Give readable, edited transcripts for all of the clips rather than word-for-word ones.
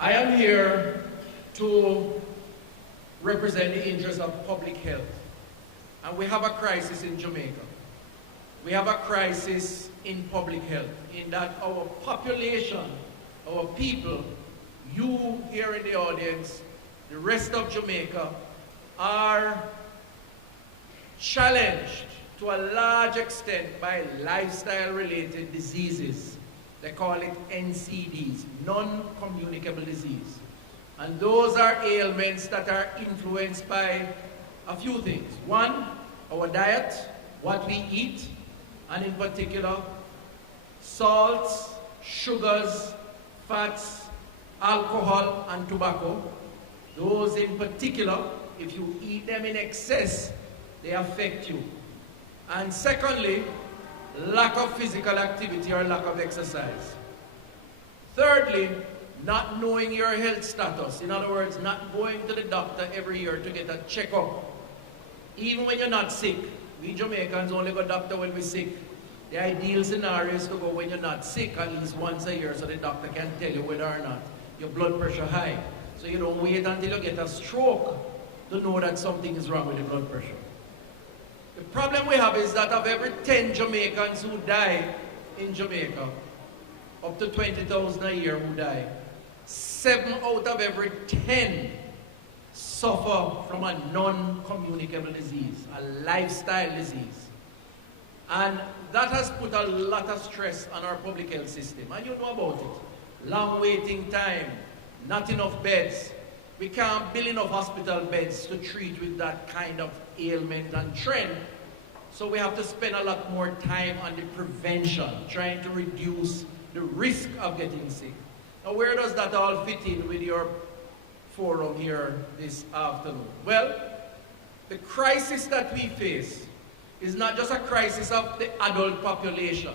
I am here to represent the interests of public health. And we have a crisis in Jamaica. We have a crisis in public health, in that our population, our people, you here in the audience, the rest of Jamaica, are challenged to a large extent by lifestyle-related diseases. They call it NCDs, non-communicable disease. And those are ailments that are influenced by a few things. One, our diet, what we eat, and in particular, salts, sugars, fats, alcohol, and tobacco. Those in particular, if you eat them in excess, they affect you. And secondly, lack of physical activity or lack of exercise. Thirdly, not knowing your health status. In other words, not going to the doctor every year to get a checkup. Even when you're not sick. We Jamaicans only go to the doctor when we're sick. The ideal scenario is to go when you're not sick at least once a year so the doctor can tell you whether or not your blood pressure high. So you don't wait until you get a stroke to know that something is wrong with the blood pressure. The problem we have is that of every 10 Jamaicans who die in Jamaica, up to 20,000 a year who die, 7 out of every 10 suffer from a non-communicable disease, a lifestyle disease. And that has put a lot of stress on our public health system. And you know about it. Long waiting time, not enough beds. We can't build enough hospital beds to treat with that kind of ailment and trend. So we have to spend a lot more time on the prevention, trying to reduce the risk of getting sick. Now, where does that all fit in with your forum here this afternoon? Well, the crisis that we face is not just a crisis of the adult population.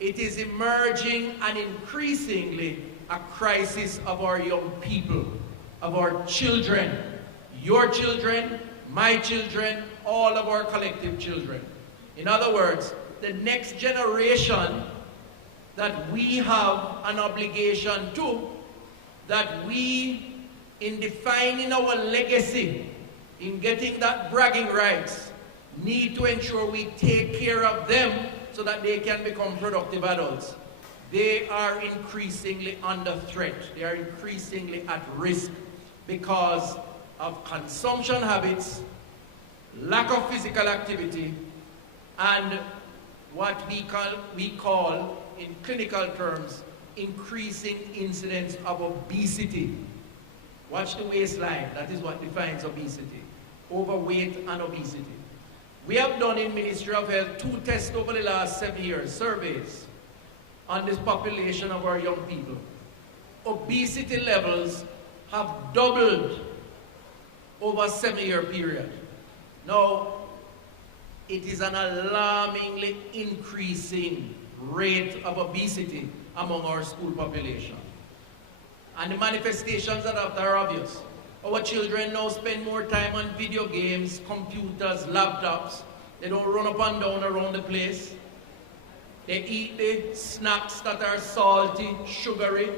It is emerging and increasingly a crisis of our young people, of our children, your children, my children, all of our collective children. In other words, the next generation that we have an obligation to, that we, in defining our legacy, in getting that bragging rights, need to ensure we take care of them so that they can become productive adults. They are increasingly under threat. They are increasingly at risk because of consumption habits, lack of physical activity, and what we call in clinical terms, increasing incidence of obesity. Watch the waistline, that is what defines obesity. Overweight and obesity. We have done in Ministry of Health 2 tests over the last 7 years, surveys, on this population of our young people. Obesity levels have doubled over a 7-year period. Now, it is an alarmingly increasing rate of obesity among our school population. And the manifestations of that are obvious. Our children now spend more time on video games, computers, laptops. They don't run up and down around the place. They eat the snacks that are salty, sugary,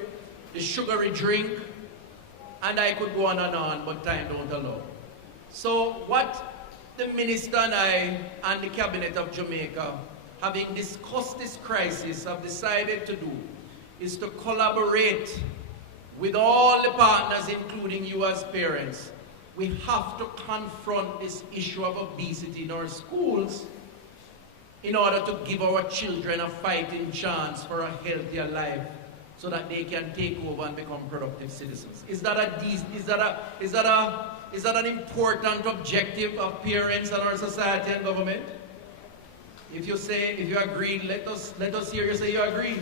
the sugary drink, and I could go on, but time don't allow. So what the Minister and I and the Cabinet of Jamaica, having discussed this crisis, have decided to do is to collaborate with all the partners, including you as parents. We have to confront this issue of obesity in our schools in order to give our children a fighting chance for a healthier life so that they can take over and become productive citizens. Is that an important objective of parents and our society and government? If you agree, let us hear you say you agree.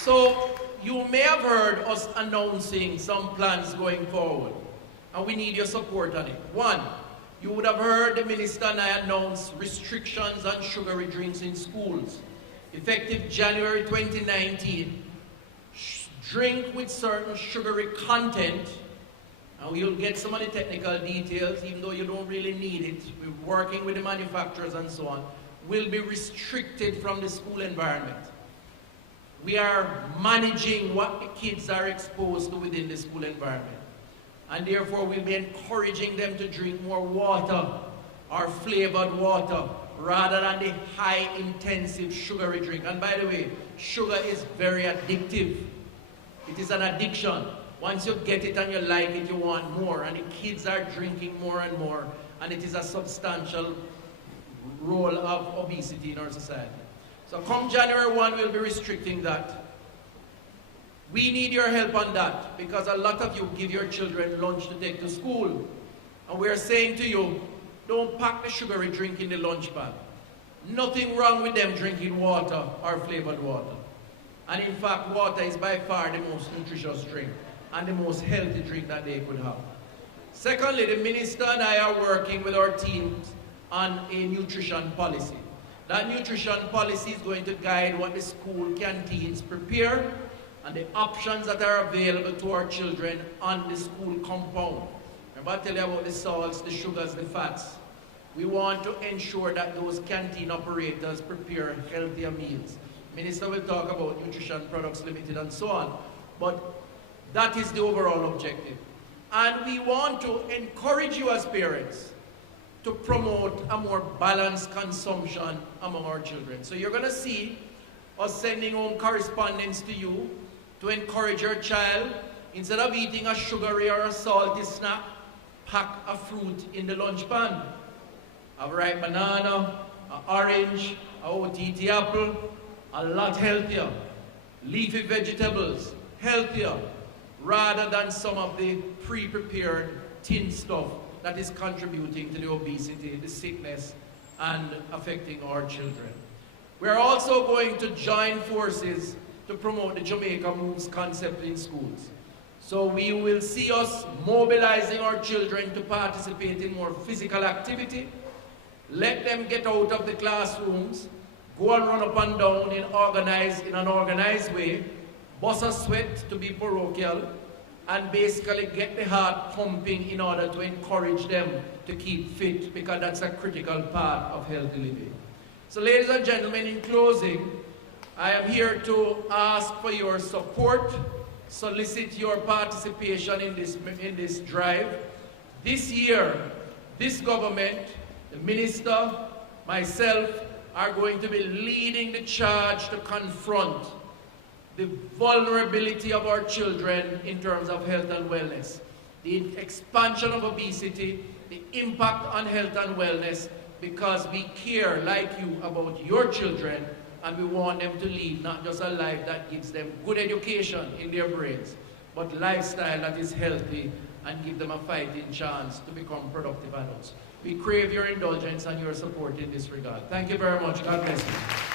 So you may have heard us announcing some plans going forward, and we need your support on it. One, you would have heard the Minister and I announce restrictions on sugary drinks in schools. Effective January 2019, drink with certain sugary content, and we'll get some of the technical details, even though you don't really need it. We're working with the manufacturers and so on, will be restricted from the school environment. we are managing what the kids are exposed to within the school environment. And therefore, we'll be encouraging them to drink more water or flavored water rather than the high-intensive sugary drink. And by the way, sugar is very addictive. It is an addiction. Once you get it and you like it, you want more. And the kids are drinking more and more. And it is a substantial role of obesity in our society. So come January 1, we'll be restricting that. We need your help on that because a lot of you give your children lunch to take to school. And we're saying to you, don't pack the sugary drink in the lunch bag. Nothing wrong with them drinking water or flavored water. And in fact, water is by far the most nutritious drink and the most healthy drink that they could have. Secondly, the minister and I are working with our teams on a nutrition policy. That nutrition policy is going to guide what the school canteens prepare and the options that are available to our children on the school compound. Remember I tell you about the salts, the sugars, the fats. We want to ensure that those canteen operators prepare healthier meals. Minister will talk about Nutrition Products Limited and so on, but that is the overall objective. And we want to encourage you as parents to promote a more balanced consumption among our children. So you're going to see us sending home correspondence to you to encourage your child, instead of eating a sugary or a salty snack, pack a fruit in the lunch pan. A ripe banana, an orange, a OTT apple, a lot healthier. Leafy vegetables, healthier, rather than some of the pre-prepared tin stuff that is contributing to the obesity, the sickness, and affecting our children. We're also going to join forces to promote the Jamaica Moves concept in schools. So we will see us mobilizing our children to participate in more physical activity. Let them get out of the classrooms, go and run up and down in an organized way, bust a sweat to be parochial, and basically get the heart pumping in order to encourage them to keep fit, because that's a critical part of healthy living. So ladies and gentlemen, in closing, I am here to ask for your support, solicit your participation in this drive. This year, this government, the minister, myself, are going to be leading the charge to confront the vulnerability of our children in terms of health and wellness, the expansion of obesity, the impact on health and wellness, because we care, like you, about your children, and we want them to lead not just a life that gives them good education in their brains, but lifestyle that is healthy and give them a fighting chance to become productive adults. We crave your indulgence and your support in this regard. Thank you very much. God bless you.